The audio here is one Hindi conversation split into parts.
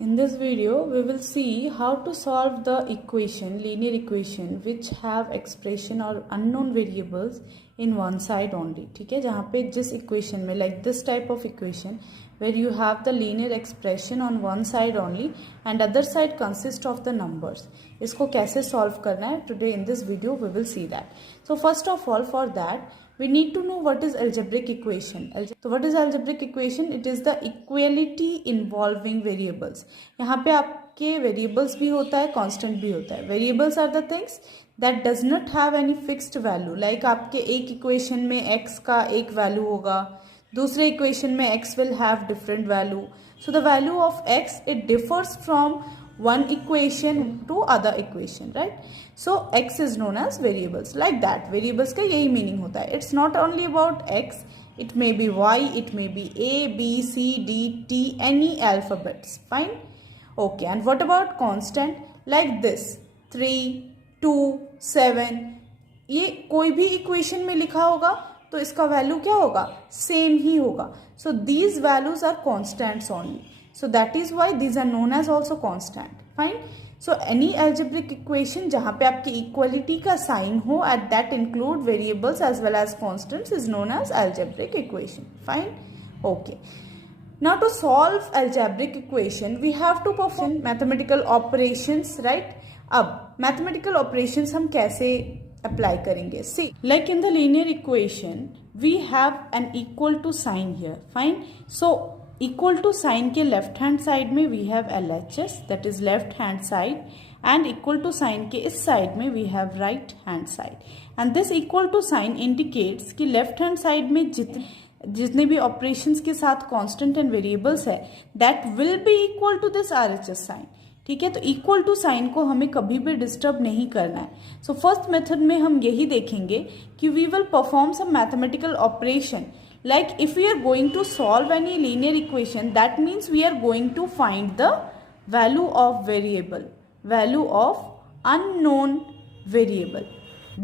In this video, we will see how to solve the equation, linear equation, which have expression or unknown variables in one side only. ठीक है, जहाँ पे जिस equation में like this type of equation where you have the linear expression on one side only and other side consists of the numbers. इसको कैसे solve करना है? Today in this video we will see that. So first of all, for that we need to know what is algebraic equation. So what is algebraic equation? It is the equality involving variables. यहाँ पे आपके variables भी होता है, constant भी होता है. Variables are the things that does not have any fixed value. Like आपके एक equation में x का एक value होगा, दूसरे equation में x will have different value. So the value of x, it differs from one equation to other equation, right? So x is known as variables. Like that, variables का यही meaning होता है. It's not only about x, it may be y, it may be a, b, c, d, t, any alphabets. Fine? Okay, and what about constant? Like this, 3, 2, 7. ये कोई भी equation में लिखा होगा तो इसका value क्या होगा? Same ही होगा. So these values are constants only. So that is why these are known as also constant. Fine. So any algebraic equation जहाँ पे आपकी equality का sign हो at that include variables as well as constants is known as algebraic equation. Fine. Okay. Now to solve algebraic equation we have to perform mathematical operations, right? अब mathematical operations हम कैसे apply करेंगे? See, like in the linear equation we have an equal to sign here. Fine. So equal to sign के लेफ्ट हैंड साइड में we have LHS, that is left hand side, and equal to sign के इस साइड में we have right hand side. And this equal to sign indicates कि लेफ्ट हैंड साइड में जितने भी ऑपरेशंस के साथ कांस्टेंट एंड वेरिएबल्स है that will be equal to this RHS sign. ठीक है, तो इक्वल टू साइन को हमें कभी भी डिस्टर्ब नहीं करना है. सो फर्स्ट मेथड में हम यही देखेंगे कि we will perform some mathematical operation. Like if we are going to solve any linear equation, that means we are going to find the value of variable, value of unknown variable.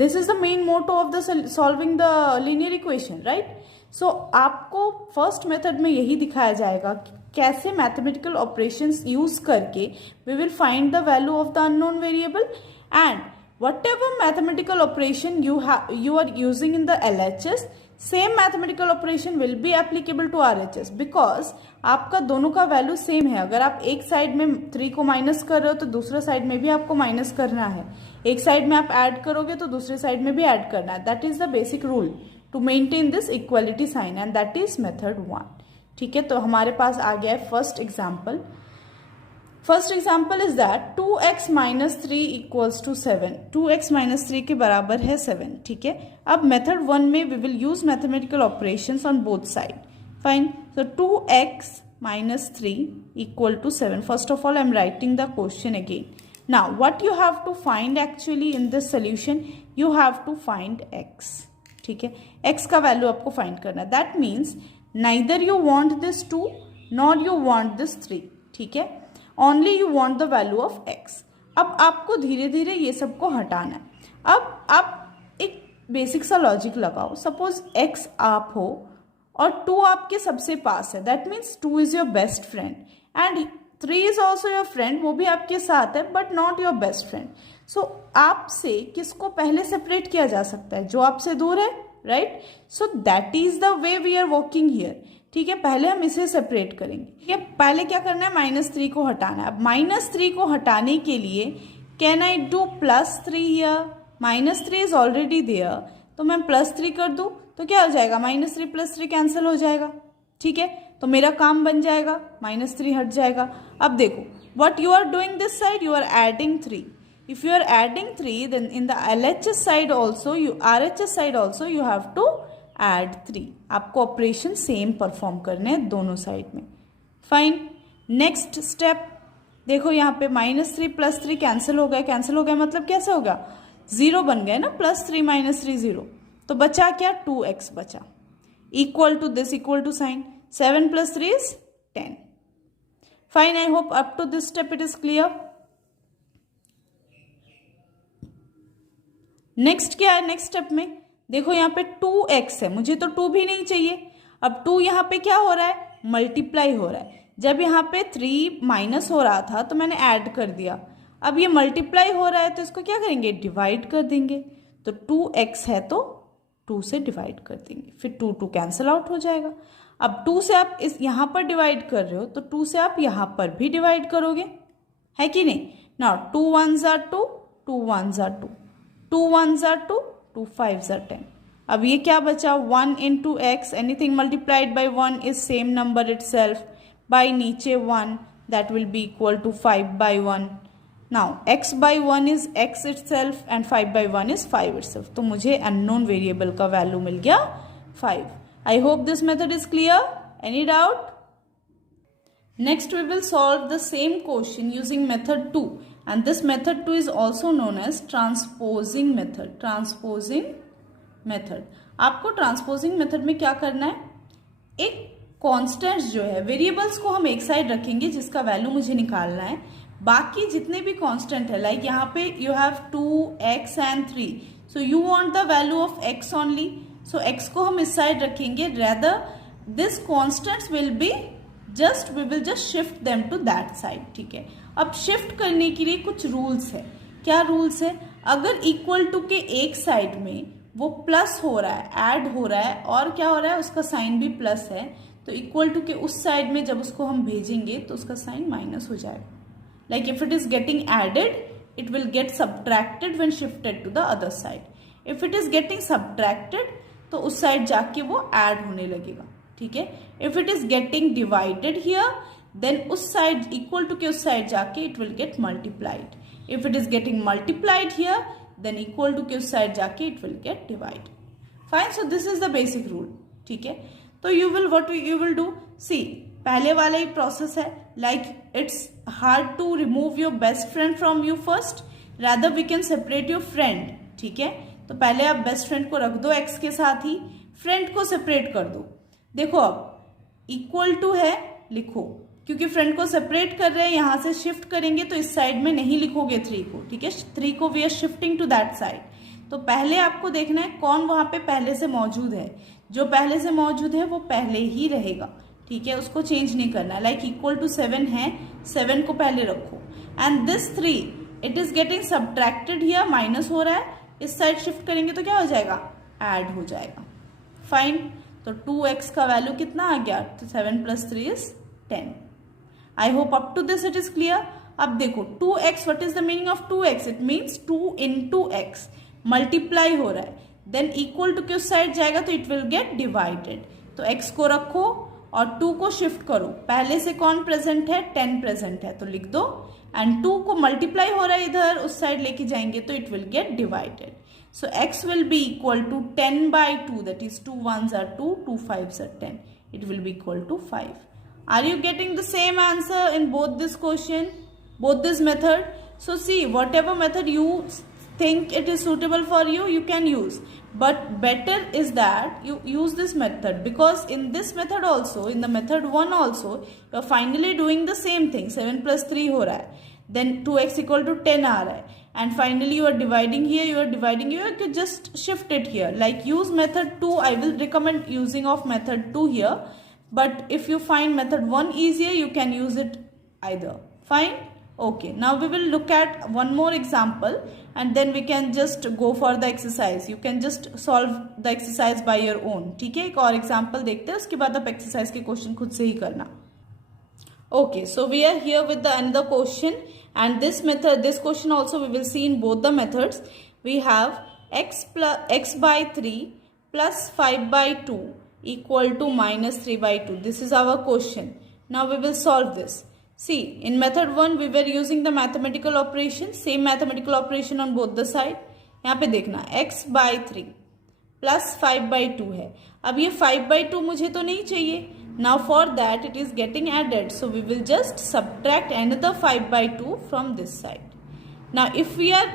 This is the main motto of the solving the linear equation, right? So आपको first method में यही दिखाया जाएगा कि कैसे mathematical operations use करके we will find the value of the unknown variable, and whatever mathematical operation you are using in the LHS, same mathematical operation will be applicable to RHS because आपका दोनों का वैल्यू सेम है. अगर आप एक साइड में 3 को माइनस कर रहे हो तो दूसरे साइड में भी आपको माइनस करना है. एक साइड में आप ऐड करोगे तो दूसरे साइड में भी ऐड करना है. That is the basic rule to maintain this equality sign and that is method 1. ठीक है, तो हमारे पास आ गया है first example. First example is that 2x minus 3 equals to 7. 2x minus 3 के बराबर है 7. ठीक है, अब मेथड 1 में we will use mathematical operations on both side. Fine. So 2x minus 3 equal to 7. First of all I am writing the question again. Now what you have to find actually in this solution, you have to find x. ठीक है, x का वैल्यू आपको फाइंड करना है. That means neither you want this 2 nor you want this 3. ठीक है, only you want the value of x. अब आपको धीरे धीरे ये सबको हटाना है. अब आप एक बेसिक सा लॉजिक लगाओ. सपोज x आप हो और 2 आपके सबसे पास है. That means 2 is your best friend and 3 is also your friend. वो भी आपके साथ है but not your best friend. So आपसे किसको पहले सेपरेट किया जा सकता है? जो आपसे दूर है, right? So that is the way we are working here. ठीक है, पहले हम इसे सेपरेट करेंगे. ठीक है, पहले क्या करना है? -3 को हटाना है. अब -3 को हटाने के लिए can I do +3 here? -3 is already there, तो मैं +3 कर दूं तो क्या हो जाएगा? -3 + 3 कैंसिल हो जाएगा. ठीक है, तो मेरा काम बन जाएगा, -3 हट जाएगा. अब देखो what you are doing this side, you are adding 3. If you are adding 3 then in the LHS side also RHS side also you have to add 3. आपको ऑपरेशन सेम परफॉर्म करने हैं दोनों साइड में. फाइन. नेक्स्ट स्टेप देखो, यहाँ पे -3 + 3 कैंसिल हो गया. कैंसिल हो गया मतलब कैसे हो गया? 0 बन गए ना. +3 - 3 0. तो बचा क्या? 2x बचा. Equal to this equal to sign. 7 + 3 is 10. Fine. I hope up to this step it is clear. Next क्या है? नेक्स्ट स्टेप में देखो यहाँ पे 2x है, मुझे तो 2 भी नहीं चाहिए. अब 2 यहाँ पे क्या हो रहा है? मल्टीप्लाई हो रहा है. जब यहाँ पे 3 माइनस हो रहा था तो मैंने ऐड कर दिया, अब ये मल्टीप्लाई हो रहा है तो इसको क्या करेंगे, डिवाइड कर देंगे। तो 2x है तो 2 से डिवाइड कर देंगे, फिर 2 कैंसिल आउट हो जाएगा। अब 2 से आप इस यहाँ पर डिवाइड कर रहे हो तो 2 से आप यहाँ पर भी डिवाइड करोगे, है कि नहीं। Now 2 1s are 2, 2 1s are 2, 2 1s are 2, 2 5s are 10। अब ये क्या बचा, 1 into x, anything multiplied by 1 is same number itself, by नीचे 1, that will be equal to 5 by 1। Now x by 1 is x itself and 5 by 1 is 5 itself। तो मुझे अननोन वेरिएबल का वैल्यू मिल गया 5। I hope this method is clear. Any doubt? Next we will solve the same question using method 2, and this method 2 is also known as transposing method। transposing method, आपको ट्रांसपोजिंग मेथड में क्या करना है, एक कॉन्स्टेंट्स जो है, वेरिएबल्स को हम एक साइड रखेंगे जिसका वैल्यू मुझे निकालना है, बाकी जितने भी कांस्टेंट है, लाइक यहाँ पे you have 2x and 3, so you want the value of x only, so x को हम इस साइड रखेंगे, rather this constants will be just we will just shift them to that side, ठीक है। अब शिफ्ट करने के लिए कुछ रूल्स है। क्या रूल्स है, अगर इक्वल टू के एक साइड में वो प्लस हो रहा है, ऐड हो रहा है, और क्या हो रहा है, उसका साइन भी प्लस है, तो इक्वल टू के उस साइड में जब उसको हम भेजेंगे तो उसका साइन माइनस हो जाएगा। Like if it is getting added it will get subtracted when shifted to the other side. If it is getting subtracted तो उस साइड जाके वो ऐड होने लगेगा, ठीक है। If it is getting divided here then उस साइड इक्वल टू के उस साइड जाके it will get multiplied. If it is getting multiplied here then equal to के उस साइड जाके it will get divide. Fine, so this is the basic rule, ठीक है। तो you will what you will do, see पहले वाला ही प्रोसेस है, like it's hard to remove your best friend from you first, rather we can separate your friend, ठीक है। तो पहले आप बेस्ट फ्रेंड को रख दो x के साथ ही, फ्रेंड को सेपरेट कर दो। देखो अब इक्वल टू है लिखो, क्योंकि फ्रेंड को सेपरेट कर रहे हैं, यहां से शिफ्ट करेंगे तो इस साइड में नहीं लिखोगे 3 को, ठीक है। 3 को we are shifting to that side. तो पहले आपको देखना है कौन वहां पे पहले से मौजूद है, जो पहले से मौजूद है वो पहले ही रहेगा, ठीक है, उसको चेंज नहीं करना। लाइक इक्वल टू 7 है, 7 को पहले रखो, and this 3 it is getting subtracted here, minus हो रहा है, इस साइड शिफ्ट करेंगे तो क्या हो जाएगा, ऐड हो जाएगा। फाइन, तो 2x का वैल्यू कितना आ गया, तो 7 + 3 is 10। I hope up to this it is clear. अब देखो 2x, what is the meaning of 2x, it means 2 into x, multiply हो रहा है, देन इक्वल टू के उस साइड जाएगा तो इट विल गेट डिवाइडेड। तो x को रखो और 2 को शिफ्ट करो, पहले से कौन प्रेजेंट है, 10 प्रेजेंट है, तो लिख दो, एंड 2 को मल्टीप्लाई हो रहा है इधर, उस साइड लेके जाएंगे तो it will gate divided. So x will be equal to 10 by 2, that is 2 1s are 2, 2 5s are 10. It will be equal to 5. Are you getting the same answer in both this question, both this method? So see, whatever method you think it is suitable for you, you can use. But better is that you use this method, because in this method also, in the method 1 also, you are finally doing the same thing. 7 + 3 हो रहा है, then 2x equal to 10 आ रहा है, and finally you are dividing here, you can just shift it here, like use method 2. I will recommend using of method 2 here, but if you find method 1 easier you can use it either. Fine, okay, now we will look at one more example and then we can just go for the exercise. You can just solve the exercise by your own, ठीक है। एक और example देखते हैं, उसके बाद आप exercise के question खुद से ही करना। Okay, so we are here with the another question, and this method, this question also we will see in both the methods. We have x by 3 plus 5 by 2 equal to minus 3 by 2. This is our question. Now we will solve this. See, in method 1 we were using the mathematical operation, same mathematical operation on both the side. यहाँ पे देखना x by 3 plus 5 by 2 है। अब ये 5 by 2 मुझे तो नहीं चाहिए, now for that it is getting added, so we will just subtract another 5 by 2 from this side. Now if we are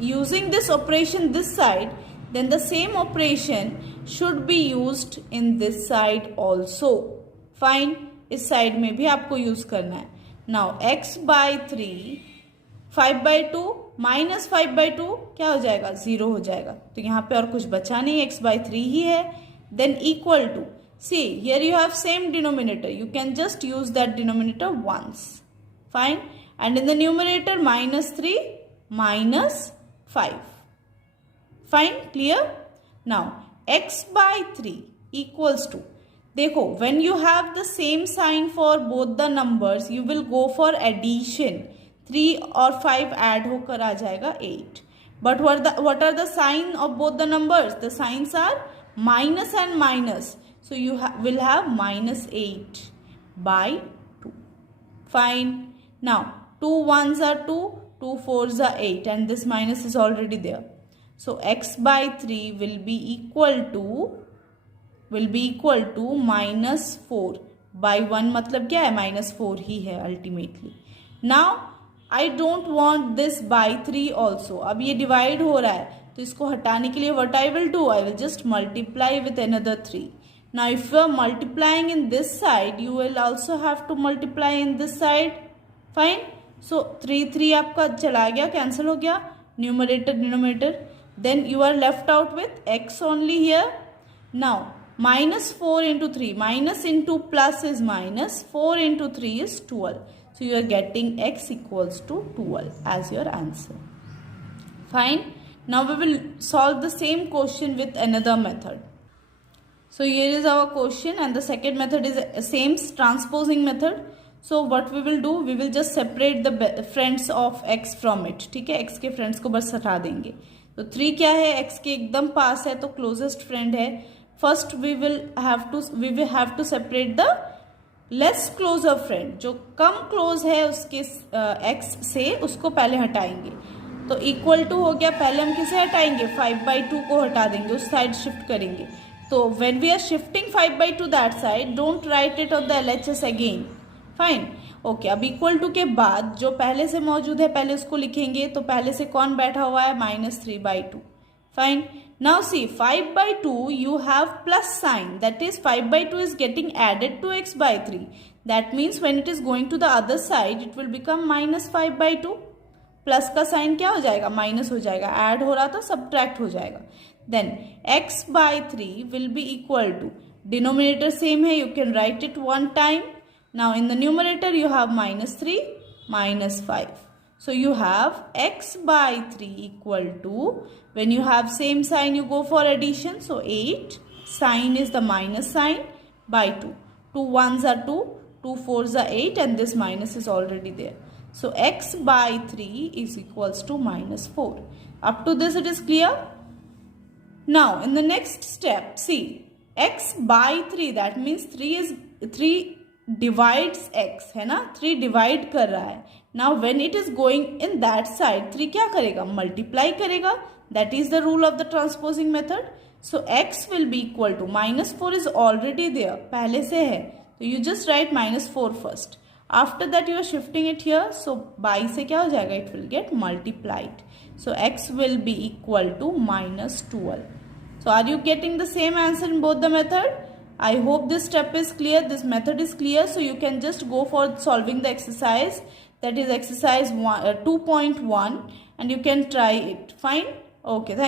using this operation this side, then the same operation should be used in this side also. Fine, इस side में भी आपको use करना है। Now x by 3 5 by 2 minus 5 by 2 क्या हो जाएगा, 0 हो जाएगा, तो यहाँ पे और कुछ बचा नहीं, x by 3 ही है, then equal to See, here you have same denominator. You can just use that denominator once. Fine. And in the numerator, minus 3, minus 5. Fine. Clear? Now, x by 3 equals to, देखो, when you have the same sign for both the numbers, you will go for addition. 3 और 5 add होकर आ जाएगा 8. But what are the sign of both the numbers? The signs are minus and minus. So you will have minus 8 by 2. Fine. Now 2 1s are 2, 2 4s are 8, and this minus is already there. So x by 3 will be equal to minus 4 by 1. मतलब क्या है? minus 4 ही है ultimately. Now I don't want this by 3 also. अब ये divide हो रहा है, तो इसको हटाने के लिए what I will do? I will just multiply with another 3. Now if you are multiplying in this side, you will also have to multiply in this side. Fine. So 3 आपका चला गया, cancel हो गया, numerator denominator. Then you are left out with x only here. Now minus 4 into 3, minus into plus is minus, 4 into 3 is 12. So you are getting x equals to 12 as your answer. Fine. Now we will solve the same question with another method. So here is our question, and the second method is the same transposing method. So what we will do, we will just separate the friends of x from it. ठीक है, x के friends को बस हटा देंगे. तो 3 क्या है? x के एकदम पास है, तो closest friend है. First we will have to separate the less closer friend. जो कम क्लोज है उसके x से, उसको पहले हटाएंगे. तो इक्वल टू हो गया, पहले हम किसे हटाएंगे? 5/2 को हटा देंगे, उस साइड शिफ्ट करेंगे. तो when we are shifting 5/2 that side, don't write it of the LHS again. Fine. Okay. अब इक्वल टू के बाद जो पहले से मौजूद है पहले उसको लिखेंगे. तो पहले से कौन बैठा हुआ है? -3/2. Fine. Now see, 5/2 you have plus sign, that is 5/2 is getting added to x by 3. That means when it is going to the other side, it will become -5/2. Plus का साइन क्या हो जाएगा? माइनस हो जाएगा. ऐड हो रहा था, सब्ट्रैक्ट हो जाएगा. Then x by 3 will be equal to, denominator same है, you can write it one time. Now in the numerator you have -3, -5. So you have x by 3 equal to, when you have same sign you go for addition. So 8, sign is the minus sign, by 2. 2 1s are 2, 2 4s are 8, and this minus is already there. So x by 3 is equals to -4. Up to this it is clear? Now in the next step, see, x by 3, that means 3 divides x, है ना? 3 divide कर रहा है. Now when it is going in that side, 3 क्या करेगा? Multiply करेगा. That is the rule of the transposing method. So x will be equal to, -4 is already there, पहले से है, तो you just write -4 first. After that you are shifting it here, so by से क्या हो जाएगा? It will get multiplied. So x will be equal to -12. So are you getting the same answer in both the method? I hope this step is clear, this method is clear. So you can just go for solving the exercise, that is exercise 2.1, and you can try it. Fine. Okay. Thank you.